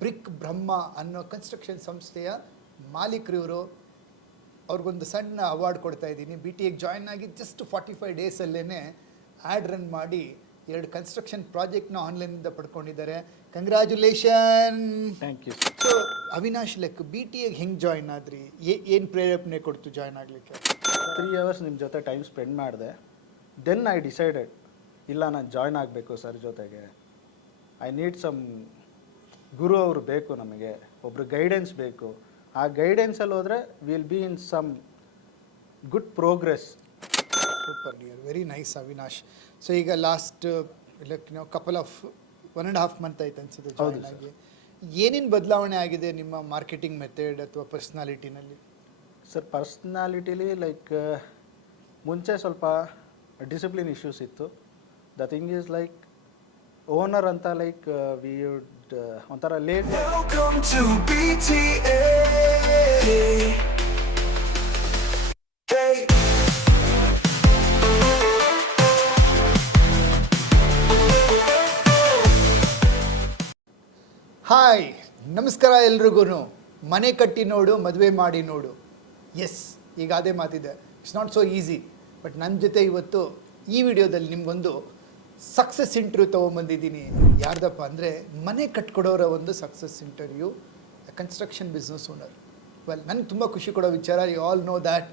BRIC ಬ್ರಹ್ಮ ಅನ್ನೋ construction ಸಂಸ್ಥೆಯ ಮಾಲೀಕರು ಇವರು. ಅವ್ರಿಗೊಂದು ಸಣ್ಣ ಅವಾರ್ಡ್ ಕೊಡ್ತಾ ಇದ್ದೀನಿ. BTAಗೆ ಜಾಯ್ನ್ ಆಗಿ ಜಸ್ಟ್ 45 ಡೇಸಲ್ಲೇ ಆ್ಯಡ್ ರನ್ ಮಾಡಿ 2 ಕನ್ಸ್ಟ್ರಕ್ಷನ್ ಪ್ರಾಜೆಕ್ಟ್ನ ಆನ್ಲೈನಿಂದ ಪಡ್ಕೊಂಡಿದ್ದಾರೆ. Congratulation. Thank you. So Avinash, BTAಗೆ ಹೆಂಗೆ ಜಾಯ್ನ್ ಆದ್ರಿ? ಏನು ಪ್ರೇರೇಪಣೆ ಕೊಡ್ತು ಜಾಯ್ನ್ ಆಗಲಿಕ್ಕೆ? 3 hours ನಿಮ್ಮ ಜೊತೆ ಟೈಮ್ ಸ್ಪೆಂಡ್ ಮಾಡಿದೆ. ದೆನ್ ಐ ಡಿಸೈಡೆಡ್, ಇಲ್ಲ ನಾನು ಜಾಯ್ನ್ ಆಗಬೇಕು ಸರ್ ಜೊತೆಗೆ. ಐ ನೀಡ್ ಸಮ್ ಗುರು ಅವರು ಬೇಕು, ನಮಗೆ ಒಬ್ಬರು ಗೈಡೆನ್ಸ್ ಬೇಕು. ಆ ಗೈಡೆನ್ಸಲ್ಲಿ ಹೋದರೆ will be in some good progress. Super dear, very nice Avinash. So ಈಗ ಲಾಸ್ಟ್ ಕಪಲ್ ಆಫ್ 1.5 ಮಂತ್ ಆಯ್ತು ಅನ್ಸುತ್ತೆ ಜಾಯ್ನ್ ಆಗಿ. ಏನೇನು ಬದಲಾವಣೆ ಆಗಿದೆ ನಿಮ್ಮ ಮಾರ್ಕೆಟಿಂಗ್ ಮೆಥಡ್ ಅಥವಾ ಪರ್ಸ್ನಾಲಿಟಿನಲ್ಲಿ? ಸರ್ ಪರ್ಸ್ನಾಲಿಟಿಲಿ ಮುಂಚೆ ಸ್ವಲ್ಪ ಡಿಸಿಪ್ಲಿನ್ ಇಶ್ಯೂಸ್ ಇತ್ತು. ದ ಥಿಂಗ್ ಈಸ್ ಓನರ್ ಅಂತ ವಿ ವುಡ್ ಒಂಥರ late. Welcome to BTA. Hey. Hi, ನಮಸ್ಕಾರ ಎಲ್ರಿಗೂ. ಮನೆ ಕಟ್ಟಿ ನೋಡು, ಮದುವೆ ಮಾಡಿ ನೋಡು. ಎಸ್, ಈಗ ಅದೇ ಮಾತಿದೆ. It's not so easy. But ನನ್ನ ಜೊತೆ ಇವತ್ತು ಈ ವಿಡಿಯೋದಲ್ಲಿ ನಿಮಗೊಂದು ಸಕ್ಸಸ್ ಇಂಟರ್ವ್ಯೂ ತೊಗೊಂಬಂದಿದ್ದೀನಿ. ಯಾರ್ದಪ್ಪ ಅಂದರೆ ಮನೆ ಕಟ್ಕೊಡೋರ ಒಂದು success interview, construction business owner. Well, ನನಗೆ ತುಂಬ ಖುಷಿ ಕೊಡೋ ವಿಚಾರ, you all know that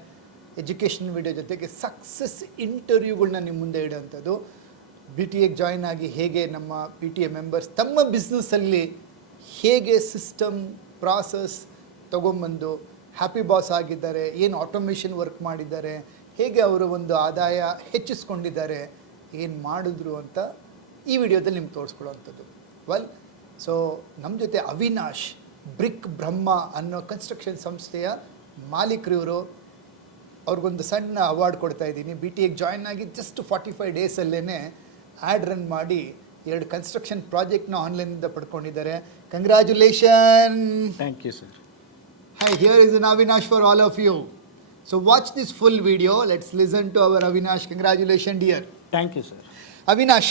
education video ಜೊತೆಗೆ ಸಕ್ಸಸ್ ಇಂಟರ್ವ್ಯೂಗಳನ್ನ ನಿಮ್ಮ ಮುಂದೆ ಇಡೋವಂಥದ್ದು. BTAಗೆ ಜಾಯ್ನ್ ಆಗಿ ಹೇಗೆ ನಮ್ಮ BTA ಮೆಂಬರ್ಸ್ ತಮ್ಮ ಬಿಸ್ನೆಸ್ಸಲ್ಲಿ ಹೇಗೆ ಸಿಸ್ಟಮ್ ಪ್ರಾಸೆಸ್ ತೊಗೊಂಬಂದು ಹ್ಯಾಪಿ ಬಾಸ್ ಆಗಿದ್ದಾರೆ, ಏನು ಆಟೋಮೇಷನ್ ವರ್ಕ್ ಮಾಡಿದ್ದಾರೆ, ಹೇಗೆ ಅವರು ಒಂದು ಆದಾಯ ಹೆಚ್ಚಿಸ್ಕೊಂಡಿದ್ದಾರೆ, ಏನು ಮಾಡಿದ್ರು ಅಂತ ಈ ವಿಡಿಯೋದಲ್ಲಿ ನಿಮ್ಗೆ ತೋರಿಸ್ಕೊಡುವಂಥದ್ದು. ವೆಲ್, ಸೊ ನಮ್ಮ ಜೊತೆ ಅವಿನಾಶ್, ಬ್ರಿಕ್ ಬ್ರಹ್ಮ ಅನ್ನೋ ಕನ್ಸ್ಟ್ರಕ್ಷನ್ ಸಂಸ್ಥೆಯ ಮಾಲೀಕರು ಇವರು. ಅವ್ರಿಗೊಂದು ಸಣ್ಣ ಅವಾರ್ಡ್ ಕೊಡ್ತಾ ಇದ್ದೀನಿ. BTAಗೆ ಜಾಯ್ನ್ ಆಗಿ ಜಸ್ಟ್ 45 ಡೇಸಲ್ಲೇ ಆ್ಯಡ್ ರನ್ ಮಾಡಿ 2 ಕನ್ಸ್ಟ್ರಕ್ಷನ್ ಪ್ರಾಜೆಕ್ಟ್ನ ಆನ್ಲೈನಿಂದ ಪಡ್ಕೊಂಡಿದ್ದಾರೆ. Congratulation. Thank you sir. Hi, here is an Avinash for all of you. So watch this full video. Let's listen to our Avinash. Congratulations, dear. Thank you sir. Avinash,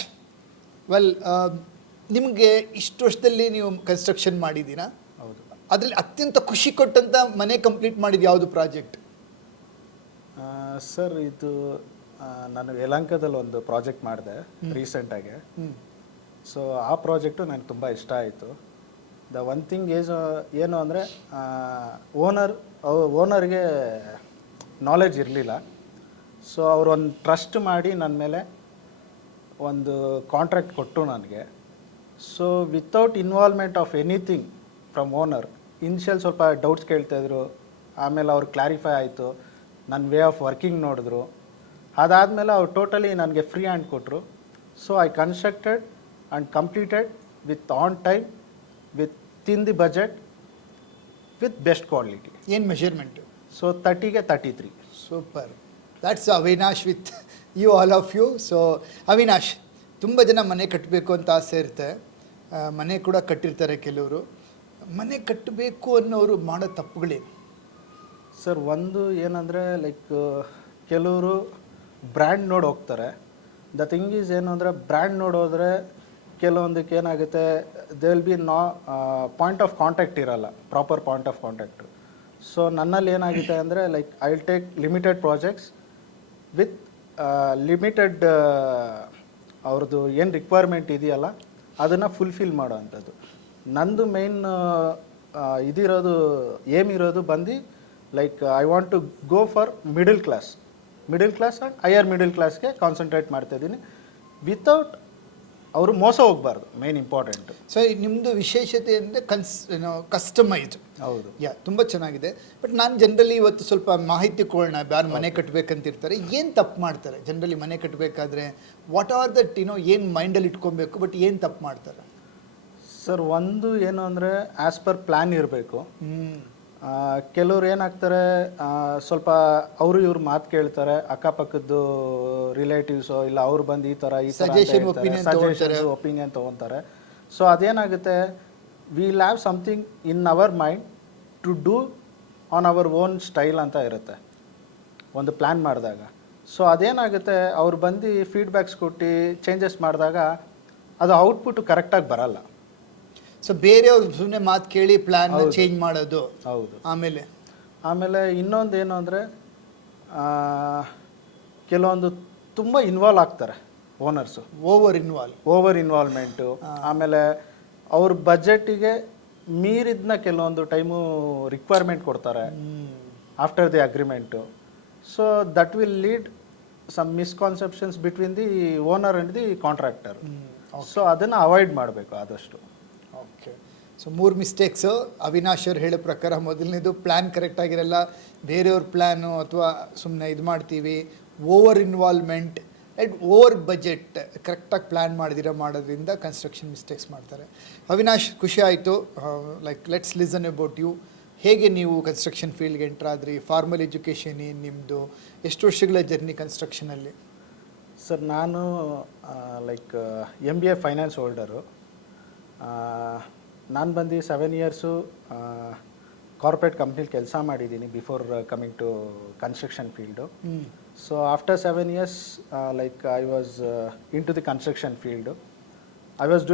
well, ನಿಮಗೆ ಇಷ್ಟು ವರ್ಷದಲ್ಲಿ ನೀವು construction ಮಾಡಿದ್ದೀರಾ? ಹೌದು. ಅದರಲ್ಲಿ ಅತ್ಯಂತ ಖುಷಿ ಕೊಟ್ಟಂಥ ಮನೆ ಕಂಪ್ಲೀಟ್ ಮಾಡಿದ್ದು ಯಾವುದು ಪ್ರಾಜೆಕ್ಟ್? ಸರ್ ಇದು ನಾನು ಯಲಹಂಕದಲ್ಲಿ ಒಂದು ಪ್ರಾಜೆಕ್ಟ್ ಮಾಡಿದೆ ರೀಸೆಂಟಾಗಿ. ಸೊ ಆ ಪ್ರಾಜೆಕ್ಟು ನನಗೆ ತುಂಬ ಇಷ್ಟ ಆಯಿತು. ದ ಒನ್ ಥಿಂಗ್ ಏನು ಅಂದರೆ ಓನರ್ಗೆ ನಾಲೆಡ್ಜ್ ಇರಲಿಲ್ಲ. ಸೊ ಅವರು ಒಂದು ಟ್ರಸ್ಟ್ ಮಾಡಿ ನನ್ನ ಮೇಲೆ ಒಂದು ಕಾಂಟ್ರಾಕ್ಟ್ ಕೊಟ್ಟರು ನನಗೆ. So without involvement of anything from owner, initial ಸ್ವಲ್ಪ ಡೌಟ್ಸ್ ಕೇಳ್ತಾಯಿದ್ರು. ಆಮೇಲೆ ಅವ್ರು ಕ್ಲಾರಿಫೈ ಆಯಿತು, ನನ್ನ ವೇ ಆಫ್ ವರ್ಕಿಂಗ್ ನೋಡಿದ್ರು. ಅದಾದಮೇಲೆ ಅವ್ರು ಟೋಟಲಿ ನನಗೆ ಫ್ರೀ ಹ್ಯಾಂಡ್ ಕೊಟ್ಟರು. So I constructed and completed with on time, with in the budget, with best quality. ಏನು ಮೆಷರ್ಮೆಂಟು? ಸೊ 30ಗೆ 33. Super. That's Avinash with you, all of you. So Avinash, ತುಂಬ ಜನ ಮನೆ ಕಟ್ಟಬೇಕು ಅಂತ ಆಸೆ ಇರುತ್ತೆ, ಮನೆ ಕೂಡ ಕಟ್ಟಿರ್ತಾರೆ ಕೆಲವರು. ಮನೆ ಕಟ್ಟಬೇಕು ಅನ್ನೋರು ಮಾಡೋ ತಪ್ಪುಗಳೇನು? ಸರ್ ಒಂದು ಏನಂದರೆ ಕೆಲವರು ಬ್ರ್ಯಾಂಡ್ ನೋಡಿ ಹೋಗ್ತಾರೆ. ದ ಥಿಂಗ್ ಈಸ್ ಏನು ಅಂದರೆ, ಬ್ರ್ಯಾಂಡ್ ನೋಡೋದ್ರೆ ಕೆಲವೊಂದಕ್ಕೆ ಏನಾಗುತ್ತೆ, they will be point of contact ಇರಲ್ಲ, proper point of contact. So ನನ್ನಲ್ಲಿ ಏನಾಗುತ್ತೆ ಅಂದರೆ I will take limited projects with limited ಅವ್ರದ್ದು ಏನು ರಿಕ್ವೈರ್ಮೆಂಟ್ ಇದೆಯಲ್ಲ ಅದನ್ನು ಫುಲ್ಫಿಲ್ ಮಾಡೋ ಅಂಥದ್ದು. ನಂದು ಮೇನ್ ಇದಿರೋದು, ಏಮ್ ಇರೋದು ಬಂದು I want to go for middle class and higher middle ಕ್ಲಾಸ್ಗೆ ಕಾನ್ಸಂಟ್ರೇಟ್ ಮಾಡ್ತಾಯಿದ್ದೀನಿ, ವಿತೌಟ್ ಅವರು ಮೋಸ ಹೋಗಬಾರ್ದು, ಮೇನ್ ಇಂಪಾರ್ಟೆಂಟು. ಸೊ ನಿಮ್ಮದು ವಿಶೇಷತೆ ಅಂದರೆ ಕಸ್ಟಮೈಸ್ಡ್. ಹೌದು, ತುಂಬ ಚೆನ್ನಾಗಿದೆ. ಬಟ್ ನಾನು ಜನರಲಿ ಇವತ್ತು ಸ್ವಲ್ಪ ಮಾಹಿತಿ ಕೊಡೋಣ. ಯಾರು ಮನೆ ಕಟ್ಟಬೇಕಂತಿರ್ತಾರೆ, ಏನು ತಪ್ಪು ಮಾಡ್ತಾರೆ ಜನರಲಿ ಮನೆ ಕಟ್ಟಬೇಕಾದ್ರೆ? ವಾಟ್ ಆರ್ ದಟ್ ಏನು ಮೈಂಡಲ್ಲಿ ಇಟ್ಕೊಬೇಕು, ಬಟ್ ಏನು ತಪ್ಪು ಮಾಡ್ತಾರೆ? ಸರ್ ಒಂದು ಏನು ಅಂದರೆ, ಆ್ಯಸ್ ಪರ್ ಪ್ಲ್ಯಾನ್ ಇರಬೇಕು. ಕೆಲವ್ರು ಏನಾಗ್ತಾರೆ, ಸ್ವಲ್ಪ ಅವರು ಇವ್ರು ಮಾತು ಕೇಳ್ತಾರೆ, ಅಕ್ಕಪಕ್ಕದ್ದು ರಿಲೇಟಿವ್ಸು ಇಲ್ಲ ಅವ್ರು ಬಂದು ಈ ಥರ ಸಜೆಷನ್ ಒಪಿನಿಯನ್ ತೊಗೊತಾರೆ. ಸೊ ಅದೇನಾಗುತ್ತೆ, will have something in our mind to do on our own style ಅಂತ ಇರುತ್ತೆ ಒಂದು ಪ್ಲ್ಯಾನ್ ಮಾಡಿದಾಗ. ಸೊ ಅದೇನಾಗುತ್ತೆ, ಅವ್ರು ಬಂದು ಫೀಡ್ಬ್ಯಾಕ್ಸ್ ಕೊಟ್ಟು ಚೇಂಜಸ್ ಮಾಡಿದಾಗ ಅದು ಔಟ್ಪುಟ್ ಕರೆಕ್ಟಾಗಿ ಬರಲ್ಲ. ಸೊ ಬೇರೆಯವ್ರು ಸುಮ್ಮನೆ ಮಾತು ಕೇಳಿ ಪ್ಲಾನ್ ಹೌದು. ಚೇಂಜ್ ಮಾಡೋದು, ಹೌದು. ಆಮೇಲೆ ಆಮೇಲೆ ಇನ್ನೊಂದು ಏನು ಅಂದರೆ ಕೆಲವೊಂದು ತುಂಬ ಇನ್ವಾಲ್ವ್ ಆಗ್ತಾರೆ ಓನರ್ಸು, ಓವರ್ ಇನ್ವಾಲ್ವ್ಮೆಂಟು. ಆಮೇಲೆ ಅವ್ರ ಬಜೆಟಿಗೆ ಮೀರಿದ್ನ ಕೆಲವೊಂದು ಟೈಮು ರಿಕ್ವೈರ್ಮೆಂಟ್ ಕೊಡ್ತಾರೆ after the agreement. So that will lead some misconceptions between the owner and the contractor. So ಅದನ್ನು ಅವಾಯ್ಡ್ ಮಾಡಬೇಕು ಆದಷ್ಟು. ಓಕೆ. ಸೊ 3 ಮಿಸ್ಟೇಕ್ಸು ಅವಿನಾಶ್ ಅವ್ರು ಹೇಳೋ ಪ್ರಕಾರ, ಮೊದಲನೇದು ಪ್ಲ್ಯಾನ್ ಕರೆಕ್ಟ್ ಆಗಿರಲ್ಲ, ಬೇರೆಯವ್ರ ಪ್ಲ್ಯಾನು ಅಥವಾ ಸುಮ್ಮನೆ ಇದು ಮಾಡ್ತೀವಿ, over involvement and over budget, ಕರೆಕ್ಟಾಗಿ ಪ್ಲ್ಯಾನ್ ಮಾಡೋದ್ರಿಂದ ಕನ್ಸ್ಟ್ರಕ್ಷನ್ ಮಿಸ್ಟೇಕ್ಸ್ ಮಾಡ್ತಾರೆ. ಅವಿನಾಶ್, ಖುಷಿ ಆಯಿತು. Like let's listen about you. ಹೇಗೆ ನೀವು ಕನ್ಸ್ಟ್ರಕ್ಷನ್ ಫೀಲ್ಡ್ಗೆ ಎಂಟ್ರ್ ಆದ್ರಿ? ಫಾರ್ಮಲ್ ಎಜುಕೇಷನ್ ಏನು ನಿಮ್ಮದು? ಎಷ್ಟು ವರ್ಷಗಳ ಜರ್ನಿ ಕನ್ಸ್ಟ್ರಕ್ಷನಲ್ಲಿ? ಸರ್ ನಾನು ಲೈಕ್ MBA ಫೈನಾನ್ಸ್ ಹೋಲ್ಡರು. ನಾನು ಬಂದು 7 ಇಯರ್ಸು ಕಾರ್ಪೊರೇಟ್ ಕಂಪ್ನಿಲಿ ಕೆಲಸ ಮಾಡಿದ್ದೀನಿ before coming to construction field. So after 7 years like I was in to the construction field. I was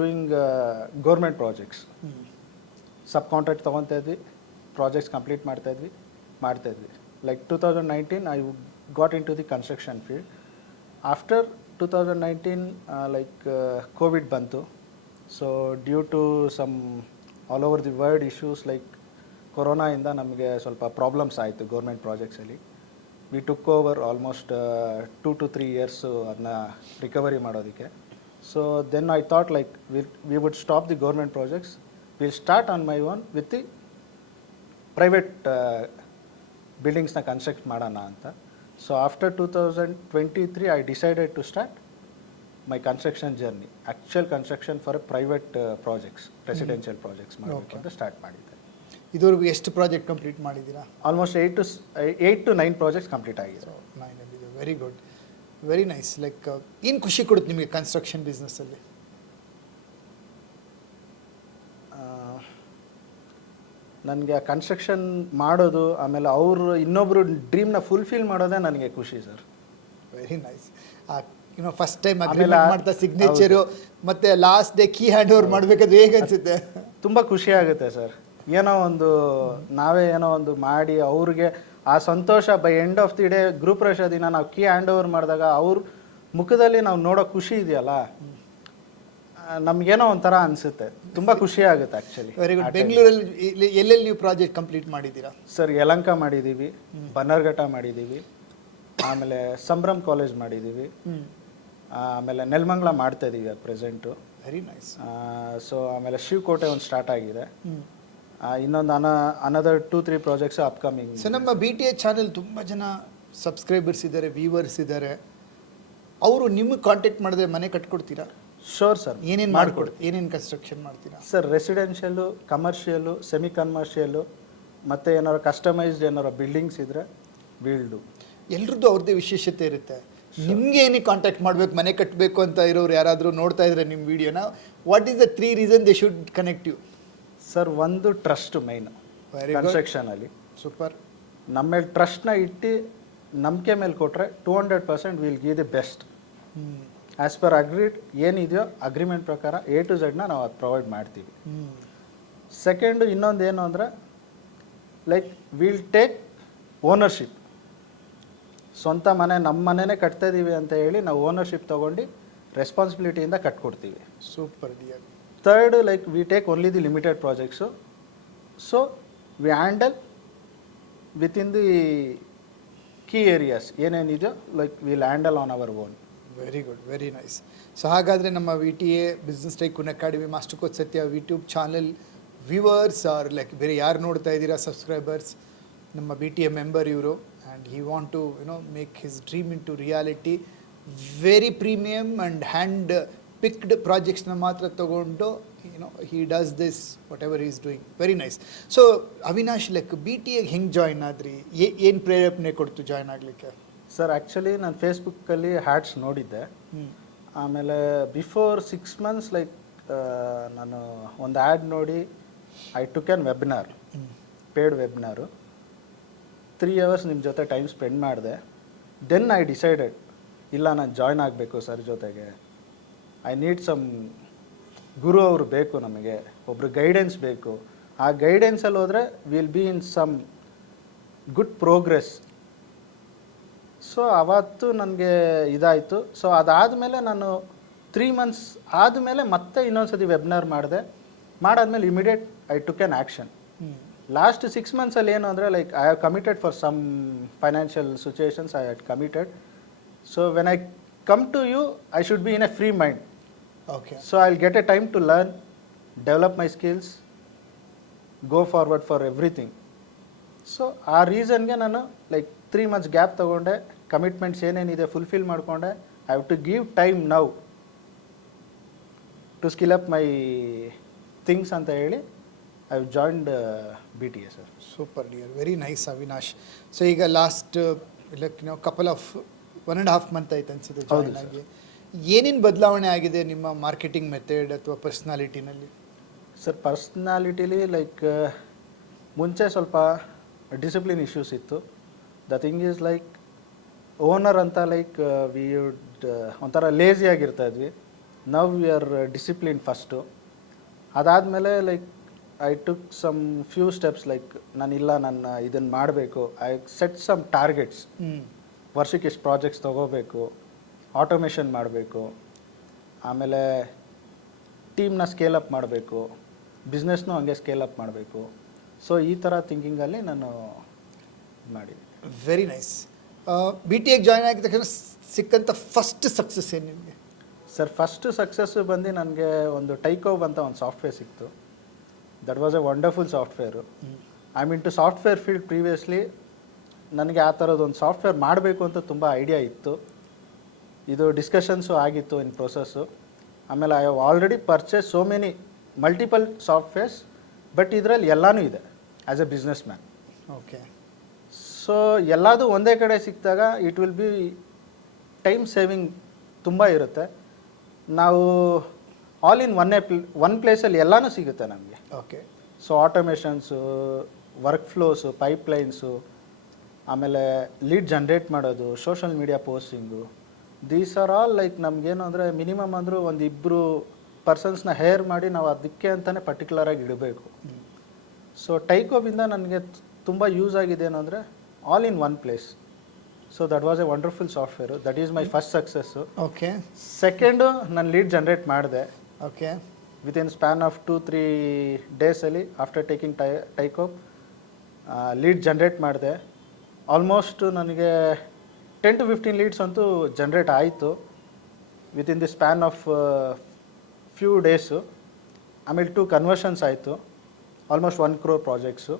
doing government projects. Sub contract ತೊಗೊತಾ ಇದ್ವಿ, ಪ್ರಾಜೆಕ್ಟ್ಸ್ ಕಂಪ್ಲೀಟ್ ಮಾಡ್ತಾಯಿದ್ವಿ. Like 2019 I got in to the construction field. After 2019 like Covid ಬಂತು. So due to some all over the world issues like ಕೊರೋನಾಯಿಂದ ನಮಗೆ ಸ್ವಲ್ಪ problems ಆಯಿತು government ಪ್ರಾಜೆಕ್ಟ್ಸಲ್ಲಿ. We took over almost 2 to 3 years ಅದನ್ನ recovery ಮಾಡೋದಕ್ಕೆ. So then I thought like we would stop the government projects, will start on my own with the private ಬಿಲ್ಡಿಂಗ್ಸ್ನ construct ಮಾಡೋಣ ಅಂತ. So after 2023 I decided to start my construction journey, actual construction for private projects, residential projects ಮಾಡೋಕ್ಕೆ ಅಂತ start ಮಾಡಿದ್ದೆ. ಇದುವರೆಗೂ ಎಷ್ಟು project complete ಮಾಡಿದ್ದೀರಾ? Almost 8 to 9 projects complete ಆಗಿದೆ. 9 ಆಗಿದೆ. Very good, very nice. Like ಏನು ಖುಷಿ ಕೊಡುತ್ತೆ ನಿಮಗೆ ಕನ್ಸ್ಟ್ರಕ್ಷನ್ ಬಿಸ್ನೆಸ್ಸಲ್ಲಿ? ನನಗೆ ಕನ್ಸ್ಟ್ರಕ್ಷನ್ ಮಾಡೋದು, ಆಮೇಲೆ ಅವರು ಇನ್ನೊಬ್ಬರು ಡ್ರೀಮ್ನ ಫುಲ್ಫಿಲ್ ಮಾಡೋದೇ ನನಗೆ ಖುಷಿ sir. Very nice. First time agreement ಮಾಡ್ತಾ ಸಿಗ್ನೇಚರು ಮತ್ತು last day key hand over ಮಾಡಬೇಕಾದ್ರೆ ಹೇಗೆ ಅನಿಸುತ್ತೆ? ತುಂಬ ಖುಷಿ ಆಗುತ್ತೆ ಸರ್. ನಾವೇ ಏನೋ ಒಂದು ಮಾಡಿ ಅವ್ರಿಗೆ ಆ ಸಂತೋಷ by end of the day group ಪ್ರವೇಶ ದಿನ ನಾವು ಕೀ ಹ್ಯಾಂಡ್ ಓವರ್ ಮಾಡಿದಾಗ ಅವ್ರ ಮುಖದಲ್ಲಿ ನಾವು ನೋಡೋ ಖುಷಿ ಇದೆಯಲ್ಲ, ನಮಗೇನೋ ಒಂಥರ ಅನಿಸುತ್ತೆ. ತುಂಬ ಖುಷಿ ಆಗುತ್ತೆ ಆ್ಯಕ್ಚುಲಿ. Very good. ಬೆಂಗಳೂರಲ್ಲಿ ಎಲ್ಲೆಲ್ಲಿ ನೀವು ಪ್ರಾಜೆಕ್ಟ್ ಕಂಪ್ಲೀಟ್ ಮಾಡಿದ್ದೀರಾ? ಸರ್ ಯಲಹಂಕ ಮಾಡಿದ್ದೀವಿ, ಬನ್ನರ್ಘಟ್ಟ ಮಾಡಿದ್ದೀವಿ, ಆಮೇಲೆ ಸಂಭ್ರಮ್ ಕಾಲೇಜ್ ಮಾಡಿದ್ದೀವಿ, ಆಮೇಲೆ ನೆಲಮಂಗಲ ಮಾಡ್ತಾ ಇದ್ದೀವಿ at present. Very nice. So ಆಮೇಲೆ ಶಿವಕೋಟೆ ಒಂದು ಸ್ಟಾರ್ಟ್ ಆಗಿದೆ. ಇನ್ನೊಂದು ಅನದರ್ 2-3 ಪ್ರಾಜೆಕ್ಟ್ಸ್ ಅಪ್ಕಮಿಂಗ್. ಸೊ ನಮ್ಮ BTA ಚಾನೆಲ್ ತುಂಬ ಜನ ಸಬ್ಸ್ಕ್ರೈಬರ್ಸ್ ಇದ್ದಾರೆ, ವ್ಯೂವರ್ಸ್ ಇದ್ದಾರೆ. ಅವರು ನಿಮಗೆ ಕಾಂಟ್ಯಾಕ್ಟ್ ಮಾಡಿದ್ರೆ ಮನೆ ಕಟ್ಕೊಡ್ತೀರಾ? Sure sir. ಏನೇನು ಕನ್ಸ್ಟ್ರಕ್ಷನ್ ಮಾಡ್ತೀರಾ sir? Residential, commercial, semi commercial, ಮತ್ತು ಏನಾರು ಕಸ್ಟಮೈಸ್ಡ್ ಏನಾರು ಬಿಲ್ಡಿಂಗ್ಸ್ ಇದ್ದರೆ ಬಿಲ್ಡು. ಎಲ್ರದ್ದು ಅವ್ರದ್ದೇ ವಿಶೇಷತೆ ಇರುತ್ತೆ. ನಿಮಗೆ ಏನಕ್ಕೆ ಕಾಂಟ್ಯಾಕ್ಟ್ ಮಾಡಬೇಕು, ಮನೆ ಕಟ್ಟಬೇಕು ಅಂತ ಇರೋರು ಯಾರಾದರೂ ನೋಡ್ತಾ ಇದ್ರೆ ನಿಮ್ಮ ವಿಡಿಯೋನ, what is the 3 reasons they should connect you? Sir, ಒಂದು ಟ್ರಸ್ಟ್ ಮೈನ್ ಕನ್ಸ್ಟ್ರಕ್ಷನಲ್ಲಿ. ಸೂಪರ್. ನಮ್ಮ ಮೇಲೆ ಟ್ರಸ್ಟ್ನ ಇಟ್ಟು ನಂಬಿಕೆ ಮೇಲೆ ಕೊಟ್ಟರೆ 200% will give the best. As per agreed ಏನಿದೆಯೋ ಅಗ್ರಿಮೆಂಟ್ ಪ್ರಕಾರ A to Z ನಾವು ಅದು ಪ್ರೊವೈಡ್ ಮಾಡ್ತೀವಿ. ಸೆಕೆಂಡು ಇನ್ನೊಂದು ಏನು ಅಂದರೆ ಲೈಕ್ ವಿಲ್ ಟೇಕ್ ಓನರ್ಶಿಪ್. ಸ್ವಂತ ಮನೆ, ನಮ್ಮ ಮನೆಯೇ ಕಟ್ತಾ ಇದ್ದೀವಿ ಅಂತ ಹೇಳಿ ನಾವು ಓನರ್ಶಿಪ್ ತೊಗೊಂಡು ರೆಸ್ಪಾನ್ಸಿಬಿಲಿಟಿಯಿಂದ ಕಟ್ಕೊಡ್ತೀವಿ. Super dear. Third, like we take only the limited projects. So we handle within the key areas ಏನೇನಿದೆಯೋ like will handle on our own. Very good, very nice. So ಹಾಗಾದರೆ ನಮ್ಮ VTA business tycoon academy master coach Satya YouTube channel viewers are like ಬೇರೆ ಯಾರು ನೋಡ್ತಾ ಇದ್ದೀರಾ subscribers, ನಮ್ಮ BTA member ಇವರು, and he want to make his dream in to reality. Very premium and hand picked ಪ್ರಾಜೆಕ್ಟ್ಸ್ನ ಮಾತ್ರ ತೊಗೊಂಡು he does this whatever he is doing. Very nice. So Avinash, like BTA ಹೆಂಗೆ join ಆದ್ರಿ? ಏನು ಪ್ರೇರೇಪಣೆ ಕೊಡ್ತು join ಆಗಲಿಕ್ಕೆ? Sir, actually ನಾನು ಫೇಸ್ಬುಕ್ಕಲ್ಲಿ ಹ್ಯಾಡ್ಸ್ ನೋಡಿದ್ದೆ. ಆಮೇಲೆ ಬಿಫೋರ್ 6 months ಲೈಕ್ ನಾನು ಒಂದು ಆ್ಯಡ್ ನೋಡಿ I took an webinar, paid webinar. 3 hours ನಿಮ್ಮ ಜೊತೆ ಟೈಮ್ ಸ್ಪೆಂಡ್ ಮಾಡಿದೆ. ದೆನ್ ಐ ಡಿಸೈಡೆಡ್, ಇಲ್ಲ ನಾನು ಜಾಯ್ನ್ ಆಗಬೇಕು ಸರ್ ಜೊತೆಗೆ. ಐ ನೀಡ್ ಸಮ್ ಗುರು ಅವರು ಬೇಕು ನಮಗೆ, ಒಬ್ಬರು ಗೈಡೆನ್ಸ್ ಬೇಕು. ಆ ಗೈಡೆನ್ಸಲ್ಲಿ ಹೋದರೆ will be in some good progress. So ಅವತ್ತು ನನಗೆ ಇದಾಯಿತು. ಸೊ ಅದಾದಮೇಲೆ ನಾನು 3 months ಆದಮೇಲೆ ಮತ್ತೆ ಇನ್ನೊಂದು ಸತಿ ವೆಬ್ನಾರ್ ಮಾಡಿದೆ. ಮಾಡಾದ್ಮೇಲೆ immediate I took an action. Last 6 monthsಲ್ಲಿ ಏನು ಅಂದರೆ like I have committed for some financial situations. I had committed. So when I come to you I should be in a free mind. Okay. So I'll get a time to learn, develop my skills, go forward for everything. ಸೊ ಆ ರೀಸನ್ಗೆ ನಾನು like 3 months gap ತೊಗೊಂಡೆ. Commitments ಏನೇನಿದೆ fulfil ಮಾಡಿಕೊಂಡೆ. I have to give time now to skill up my things ಅಂತ ಹೇಳಿ I have joined BTA sir. Super dear, very nice Avinash. So ಈಗ last like couple of 1.5 month ಆಯ್ತು ಅನ್ಸುತ್ತೆ join ಆಗಿ. ಏನೇನು ಬದಲಾವಣೆ ಆಗಿದೆ ನಿಮ್ಮ ಮಾರ್ಕೆಟಿಂಗ್ ಮೆಥಡ್ ಅಥವಾ ಪರ್ಸ್ನಾಲಿಟಿನಲ್ಲಿ? ಸರ್ ಪರ್ಸ್ನಾಲಿಟಿಲಿ ಲೈಕ್ ಮುಂಚೆ ಸ್ವಲ್ಪ ಡಿಸಿಪ್ಲಿನ್ ಇಶ್ಯೂಸ್ ಇತ್ತು. The thing is like owner ಅಂತ ಲೈಕ್ ವಿ ವುಡ್ ಒಂಥರ ಲೇಸಿ ಆಗಿರ್ತಾ ಇದ್ವಿ. Now we are discipline first. ಅದಾದಮೇಲೆ like I took some few steps. Like ನಾನು ಇದನ್ನು ಮಾಡಬೇಕು. I set some targets. ವರ್ಷಕ್ಕೆ ಎಷ್ಟು ಪ್ರಾಜೆಕ್ಟ್ಸ್ ತೊಗೋಬೇಕು, ಆಟೋಮೇಷನ್ ಮಾಡಬೇಕು, ಆಮೇಲೆ ಟೀಮ್ನ ಸ್ಕೇಲಪ್ ಮಾಡಬೇಕು, ಬಿಸ್ನೆಸ್ನೂ ಹಂಗೆ ಸ್ಕೇಲಪ್ ಮಾಡಬೇಕು. ಸೊ ಈ ಥರ ಥಿಂಕಿಂಗಲ್ಲಿ ನಾನು ಮಾಡಿದೆ. Very nice. BTA ಜಾಯ್ನ್ ಆಗಿದ ತಕ್ಷಣ ಸಿಕ್ಕಂಥ ಫಸ್ಟ್ ಸಕ್ಸಸ್ ಏನು ನಿಮಗೆ? ಸರ್ ಫಸ್ಟ್ ಸಕ್ಸಸ್ಸು ಬಂದು ನನಗೆ ಒಂದು ಟೈಕೋಬ್ ಅಂತ ಒಂದು ಸಾಫ್ಟ್ವೇರ್ ಸಿಕ್ತು. That was a wonderful software. I mean to software field previously. ನನಗೆ ಆ ಥರದ್ದೊಂದು ಸಾಫ್ಟ್ವೇರ್ ಮಾಡಬೇಕು ಅಂತ ತುಂಬ ಐಡಿಯಾ ಇತ್ತು. ಇದು ಡಿಸ್ಕಷನ್ಸು ಆಗಿತ್ತು ಇನ್ ಪ್ರೊಸೆಸ್ಸು. ಆಮೇಲೆ I have already purchase so many multiple softwares. But ಇದರಲ್ಲಿ ಎಲ್ಲನೂ ಇದೆ as A business man. Okay. So ಎಲ್ಲದೂ ಒಂದೇ ಕಡೆ ಸಿಕ್ಕಿದಾಗ it will be time saving ತುಂಬ ಇರುತ್ತೆ. ನಾವು ಆಲ್ ಇನ್ ಒನ್ ಪ್ಲೇಸಲ್ಲಿ ಎಲ್ಲನೂ ಸಿಗುತ್ತೆ ನಮಗೆ. ಓಕೆ. ಸೊ ಆಟೋಮೇಷನ್ಸು, ವರ್ಕ್ ಫ್ಲೋಸು, ಪೈಪ್ಲೈನ್ಸು, ಆಮೇಲೆ ಲೀಡ್ ಜನ್ರೇಟ್ ಮಾಡೋದು, social media posting, these are all like ನಮಗೇನು ಅಂದರೆ ಮಿನಿಮಮ್ ಅಂದರೂ ಒಂದು 2 ಪರ್ಸನ್ಸ್ನ ಹೇರ್ ಮಾಡಿ ನಾವು ಅದಕ್ಕೆ ಅಂತಲೇ ಪರ್ಟಿಕ್ಯುಲರಾಗಿ ಇಡಬೇಕು. ಸೊ ಟೈಕೋಬಿಂದ ನನಗೆ ತುಂಬ ಯೂಸ್ ಆಗಿದೆ ಏನು ಅಂದರೆ all in one place. So that was a wonderful software. That is my first success. Okay. Second ನಾನು ಲೀಡ್ ಜನ್ರೇಟ್ ಮಾಡಿದೆ. ಓಕೆ. ವಿತಿನ್ ಸ್ಪ್ಯಾನ್ ಆಫ್ 2-3 ಡೇಸಲ್ಲಿ ಆಫ್ಟರ್ ಟೇಕಿಂಗ್ ಟೈಕೋಬ್ ಲೀಡ್ ಜನ್ರೇಟ್ ಮಾಡಿದೆ. ಆಲ್ಮೋಸ್ಟ್ ನನಗೆ 10 to 15 ಲೀಡ್ಸ್ ಅಂತೂ generate ಆಯಿತು within the span of few days. ಆಮೇಲೆ 2 conversions ಆಯಿತು, almost 1 crore projects.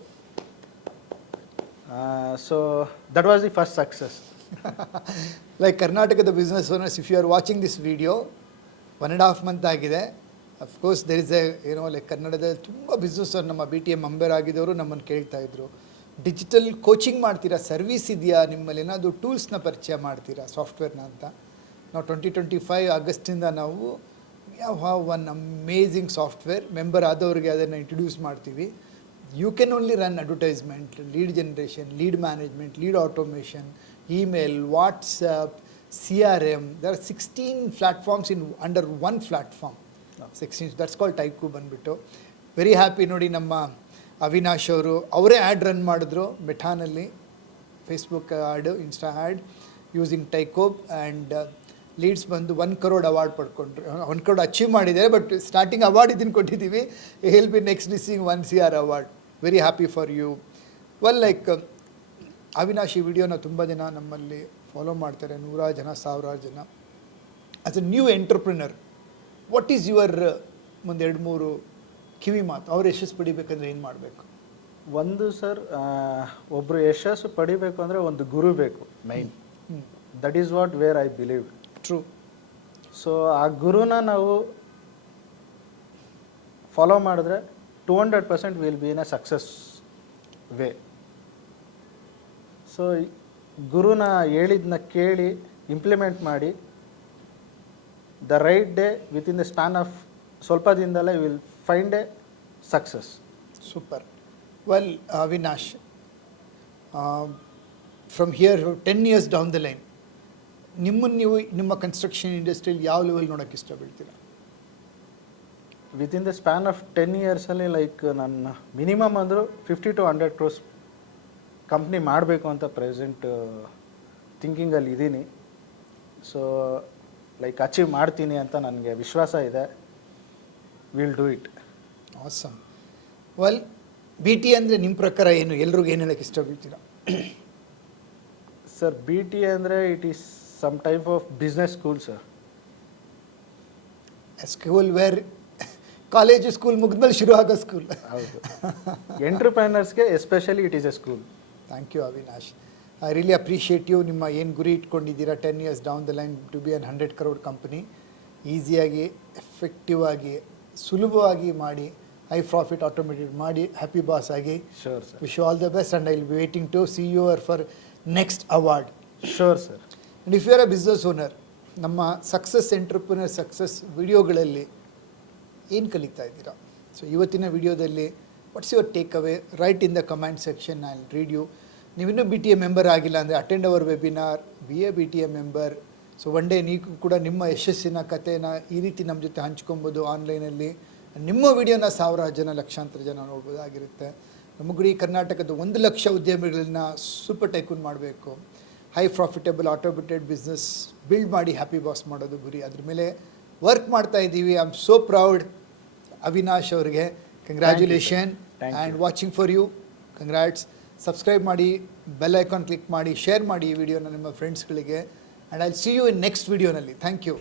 So that was the first success. Like ಕರ್ನಾಟಕದ business owners, if you are watching this video, 1.5 month ಆಗಿದೆ. Of course there is like ಕನ್ನಡದಲ್ಲಿ ತುಂಬ business ನಮ್ಮ BTA member ಆಗಿದ್ದವರು ನಮ್ಮನ್ನು ಕೇಳ್ತಾ ಇದ್ರು, ಡಿಜಿಟಲ್ ಕೋಚಿಂಗ್ ಮಾಡ್ತೀರಾ, ಸರ್ವಿಸ್ ಇದೆಯಾ ನಿಮ್ಮಲ್ಲಿ, ಏನಾದರೂ ಟೂಲ್ಸ್ನ ಪರಿಚಯ ಮಾಡ್ತೀರಾ ಸಾಫ್ಟ್ವೇರ್ನ ಅಂತ. ನಾವು 2025 ಆಗಸ್ಟಿಂದ ನಾವು have one amazing software. Member ಆದವ್ರಿಗೆ ಅದನ್ನು ಇಂಟ್ರೊಡ್ಯೂಸ್ ಮಾಡ್ತೀವಿ. You can only run advertisement, lead generation, lead management, lead automation, email, WhatsApp, CRM. There are 16 platforms in under one platform. 16. That's called Tycob ಬಂದ್ಬಿಟ್ಟು. ವೆರಿ ಹ್ಯಾಪಿ ನೋಡಿ, ನಮ್ಮ ಅವಿನಾಶ್ ಅವರು ಅವರೇ ad run ಮಾಡಿದ್ರು ಮೆಟಾನಲ್ಲಿ, Facebook ad, Insta ad using Tycob. And leads ಬಂದು 1 crore award ಪಡ್ಕೊಂಡ್ರು. 1 crore achieve ಮಾಡಿದ್ದಾರೆ, ಬಟ್ ಸ್ಟಾರ್ಟಿಂಗ್ ಅವಾರ್ಡ್ ಇದನ್ನು ಕೊಟ್ಟಿದ್ದೀವಿ. Will be next receiving 1 CR award. Very happy for you. Well, like Avinash ಈ ವಿಡಿಯೋನ ತುಂಬ ಜನ ನಮ್ಮಲ್ಲಿ ಫಾಲೋ ಮಾಡ್ತಾರೆ, 100 ಜನ, 1000 ಜನ. As A new entrepreneur, what is your ಒಂದು 2-3 ಕಿವಿ ಮಾತು? ಅವ್ರು ಯಶಸ್ಸು ಪಡಿಬೇಕಂದ್ರೆ ಏನು ಮಾಡಬೇಕು? ಒಂದು ಸರ್, ಒಬ್ಬರು ಯಶಸ್ಸು ಪಡಿಬೇಕು ಅಂದರೆ ಒಂದು ಗುರು ಬೇಕು mine. That is what where I believe. True. So ಆ ಗುರುನ ನಾವು ಫಾಲೋ ಮಾಡಿದ್ರೆ 200% will be in a success way. So ಗುರುನ ಹೇಳಿದ್ನ ಕೇಳಿ ಇಂಪ್ಲಿಮೆಂಟ್ ಮಾಡಿ the right day within the span of ಸ್ವಲ್ಪ ದಿನದಲ್ಲೇ will find a success. Super. Well Avinash, from here 10 years down the line, ನೀವು ನಿಮ್ಮ ಕನ್ಸ್ಟ್ರಕ್ಷನ್ ಇಂಡಸ್ಟ್ರಿಯಲ್ಲಿ ಯಾವ ಲೆವೆಲ್ ನೋಡೋಕ್ಕೆ ಇಷ್ಟಪಡ್ತೀರಾ? ವಿತಿನ್ ದ ಸ್ಪ್ಯಾನ್ ಆಫ್ 10 ಇಯರ್ಸಲ್ಲಿ ಲೈಕ್ ನನ್ನ ಮಿನಿಮಮ್ ಅಂದರೂ 50 to 100 crores ಕಂಪ್ನಿ ಮಾಡಬೇಕು ಅಂತ ಪ್ರೆಸೆಂಟ್ ಥಿಂಕಿಂಗಲ್ಲಿ ಇದ್ದೀನಿ. ಸೊ ಲೈಕ್ ಅಚೀವ್ ಮಾಡ್ತೀನಿ ಅಂತ ನನಗೆ ವಿಶ್ವಾಸ ಇದೆ. Will do it. Awesome. Well, B T ಅಂದರೆ ನಿಮ್ಮ ಪ್ರಕಾರ ಏನು, ಎಲ್ರಿಗೂ ಏನು ಹೇಳೋಕ್ಕೆ ಇಷ್ಟಪಡ್ತೀರಾ? ಸರ್, ಬಿ ಟಿ ಅಂದರೆ it is some type of business school sir. School where college school ಮುಗಿದ್ಮೇಲೆ ಶುರು ಆಗೋ ಸ್ಕೂಲ್. ಹೌದು. ಎಂಟರ್ಪ್ರೈನರ್ಸ್ಗೆ especially it is a school. Thank you Avinash. I really appreciate you. ನಿಮ್ಮ ಏನು ಗುರಿ ಇಟ್ಕೊಂಡಿದ್ದೀರಾ 10 years down the line to be an 100 crore company, ಈಸಿಯಾಗಿ ಎಫೆಕ್ಟಿವ್ ಆಗಿ ಸುಲಭವಾಗಿ ಮಾಡಿ ಹೈ ಪ್ರಾಫಿಟ್ ಆಟೋಮೇಟೆಡ್ ಮಾಡಿ ಹ್ಯಾಪಿ ಬಾಸ್ ಆಗಿ. Sure sir. Wish you all the best and I will be waiting to see you for next award. Sure sir. And if you are a business owner, ನಮ್ಮ success entrepreneur success ವಿಡಿಯೋಗಳಲ್ಲಿ ಏನು ಕಲಿತಾ ಇದ್ದೀರಾ? So ಇವತ್ತಿನ ವಿಡಿಯೋದಲ್ಲಿ what's your takeaway? Write in the comment section, I will read you. ನೀವಿನ್ನೂ B T A member ಆಗಿಲ್ಲ ಅಂದರೆ attend hour webinar, B A B T A member. So one day ನೀವು ಕೂಡ ನಿಮ್ಮ ಯಶಸ್ಸಿನ ಕಥೆನ ಈ ರೀತಿ ನಮ್ಮ ಜೊತೆ ಹಂಚ್ಕೊಬೋದು ಆನ್ಲೈನಲ್ಲಿ. ನಿಮ್ಮ ವಿಡಿಯೋನ 1000 ಜನ, ಲಕ್ಷಾಂತರ ಜನ ನೋಡ್ಬೋದಾಗಿರುತ್ತೆ. ನಮ್ಮ ಗುರಿ ಕರ್ನಾಟಕದ 1 ಲಕ್ಷ ಉದ್ಯಮಿಗಳನ್ನ ಸೂಪರ್ ಟೈಕೂನ್ ಮಾಡಬೇಕು. High profitable automated business build ಮಾಡಿ ಹ್ಯಾಪಿ ಬಾಸ್ ಮಾಡೋದು ಗುರಿ. ಅದ್ರ ಮೇಲೆ ವರ್ಕ್ ಮಾಡ್ತಾ ಇದ್ದೀವಿ. I am so proud. Avinash ಅವರಿಗೆ congratulation and watching for you. Congrats. Subscribe ಮಾಡಿ, ಬೆಲ್ ಐಕಾನ್ ಕ್ಲಿಕ್ ಮಾಡಿ, ಶೇರ್ ಮಾಡಿ ಈ ವಿಡಿಯೋನ ನಿಮ್ಮ ಫ್ರೆಂಡ್ಸ್ಗಳಿಗೆ. And I will see you in next ವಿಡಿಯೋನಲ್ಲಿ. Thank you.